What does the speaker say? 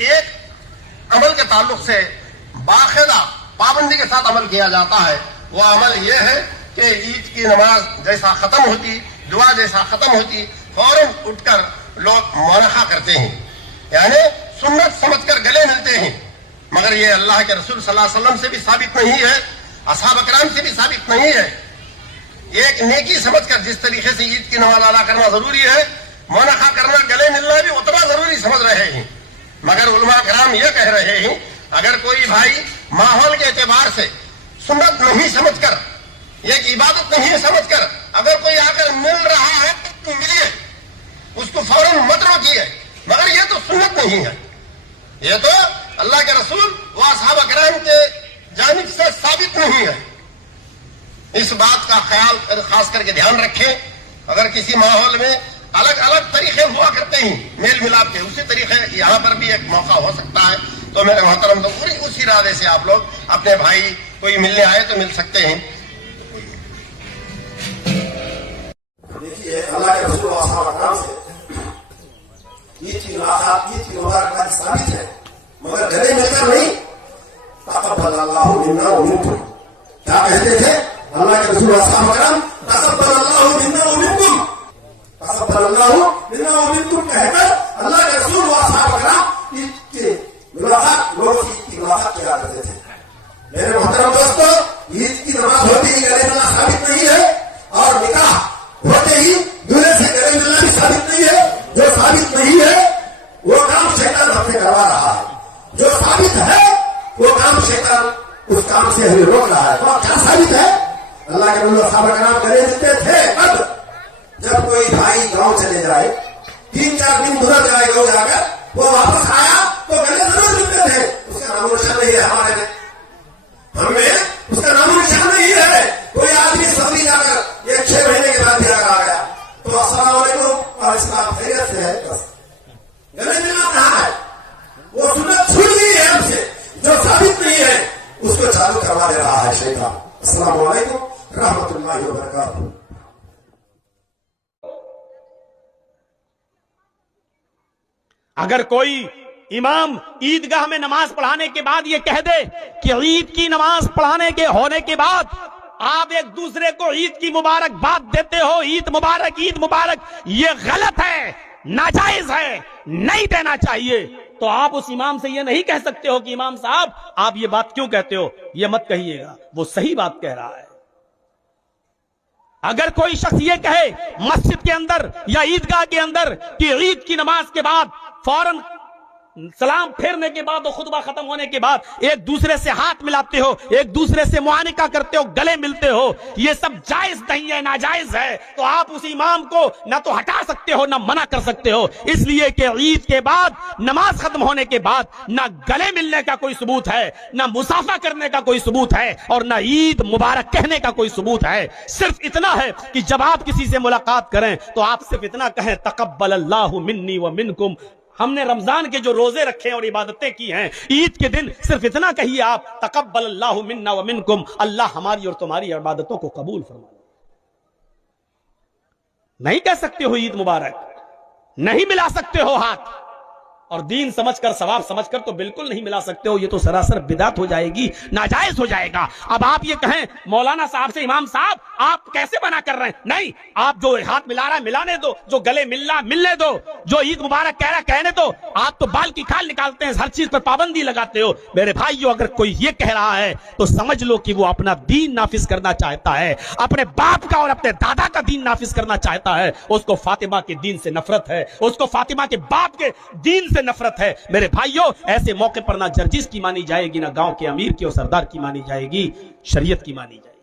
एक अमल के ताल्लुक से बाकायदा पाबंदी के साथ अमल किया जाता है, वह अमल यह है कि ईद की नमाज जैसा खत्म होती, दुआ जैसा खत्म होती, फौरन उठकर लोग मुनाखा करते हैं, यानी सुन्नत समझकर गले मिलते हैं। मगर ये अल्लाह के रसूल सल्लल्लाहु अलैहि वसल्लम से भी साबित नहीं है, असहाब किराम से भी साबित नहीं है। एक नेकी समझकर जिस तरीके से ईद की नमाज अदा करना जरूरी है, मुनाखा करना, गले मिलना भी उतना जरूरी समझ रहे हैं। मगर उलमा किराम यह कह रहे हैं, अगर कोई भाई माहौल के एतबार से सुन्नत नहीं समझकर, एक इबादत नहीं समझकर अगर कोई आकर मिल रहा है तो मिलिए, उसको फौरन मत रोकिए, मगर यह तो सुन्नत नहीं है, यह तो अल्लाह के रसूल व असहाब किराम के जानिब से साबित नहीं है। इस बात का ख्याल खास करके ध्यान रखें। अगर किसी माहौल में अलग अलग तरीके हुआ करते हैं मेल मिलाप के, उसी तरीके यहाँ पर भी एक मौका हो सकता है। तो मेरे मोहतरम तो पूरी उसी इरादे से आप लोग अपने भाई कोई मिलने आए तो मिल सकते हैं। देखिए, अल्लाह के रसूल और असहाब किराम से ईद की मुलाकात, ईद की मुबारकबाद साबित है, मगर गले मिलकर नहीं। तक़ब्बलल्लाहु मिन्ना व मिनकुम, क्या कहते थे अल्लाह के रसूल और असहाब किराम? तक़ब्बलल्लाहु मिन्ना व मिनकुम, तक़ब्बलल्लाहु मिन्ना व मिनकुम कहकर अल्लाह के रसूल और असहाब किराम ईद की मुलाकात, लोगों की ईद की मुलाकात किया करते थे। मेरे मोहतरम दोस्तों, ईद की नमाज होते ही गले मिलना साबित नहीं है, और निकाह होते ही दूल्हे से गले मिलना भी साबित नहीं है। जो साबित नहीं है वो काम शैतान हमसे करवा रहा है, जो साबित है वो काम शैतान उस काम से हमें रोक रहा है। तो क्या साबित है? अल्लाह के रसूल सहाबा किराम गले मिलते थे तब जब कोई भाई गांव चले जाए, 3-4 दिन गुजर जाए गांव जाकर, वो वापस आया तो गले जरूर मिलते थे। उसका नामो निशान नहीं है हमारे में, हमें उसका नामो निशान नहीं है। कोई आदमी सऊदी जाकर 1-6 महीने के बाद आ गया तो अस्सलाम वालेकुम और इस्लाम खैरियत से है, बस गले मिलना कहाँ है? वो सुन्नत छूट गई है हमसे, जो साबित नहीं है उसको चालू करवा दे रहा है शैतान। अस्सलाम वालेकुम रहमतुल्लाहि व बरकातहू। अगर कोई इमाम ईदगाह में नमाज पढ़ाने के बाद ये कह दे कि ईद की नमाज पढ़ाने के होने के बाद आप एक दूसरे को ईद की मुबारकबाद देते हो, ईद मुबारक, ये गलत है, नाजायज है, नहीं देना चाहिए। तो आप उस इमाम से ये नहीं कह सकते हो कि इमाम साहब आप ये बात क्यों कहते हो, ये मत कहिएगा, वो सही बात कह रहा है। अगर कोई शख्स ये कहे मस्जिद के अंदर या ईदगाह के अंदर कि ईद की नमाज के बाद फौरन सलाम फेरने के बाद और खुतबा खत्म होने के बाद एक दूसरे से हाथ मिलाते हो, एक दूसरे से मुआनिका करते हो, गले मिलते हो, ये सब जायज नहीं है, नाजायज है। तो आप उस इमाम को ना तो हटा सकते हो ना मना कर सकते हो, इसलिए कि ईद के बाद नमाज खत्म होने के बाद ना गले मिलने का कोई सबूत है, ना मुसाफा करने का कोई सबूत है, और ना ईद मुबारक कहने का कोई सबूत है। सिर्फ इतना है कि जब आप किसी से मुलाकात करें तो आप सिर्फ इतना कहें तक़ब्बलल्लाहु मिन्नी व मिनकुम। हमने रमजान के जो रोजे रखे और इबादतें की हैं, ईद के दिन सिर्फ इतना कहिए आप तक़ब्बलल्लाहु मिन्ना व मिनकुम, अल्लाह हमारी और तुम्हारी इबादतों को कबूल फरमाए। नहीं कह सकते हो ईद मुबारक, नहीं मिला सकते हो हाथ, और दीन समझकर सवाब समझकर तो बिल्कुल नहीं मिला सकते हो, ये तो सरासर बिदात हो जाएगी, नाजायज हो जाएगा। अब आप ये कहें मौलाना साहब से इमाम साहब आप कैसे मना कर रहे हैं, नहीं, आप जो हाथ मिला रहा है मिलाने दो, जो गले मिलना मिलने दो, जो ईद मुबारक कह रहा है कहने दो। आप तो बाल की खाल निकालते हैं, हर चीज पर पाबंदी लगाते हो। मेरे भाइयों, अगर कोई ये कह रहा है तो समझ लो कि वो अपना दीन नाफिज करना चाहता है, अपने बाप का और अपने दादा का दीन नाफिज करना चाहता है। उसको फातिमा के दीन से नफरत है, उसको फातिमा के बाप के दीन से नफरत है। मेरे भाइयों, ऐसे मौके पर ना जर्जिस की मानी जाएगी, ना गांव के अमीर की और सरदार की मानी जाएगी, शरीयत की मानी जाएगी।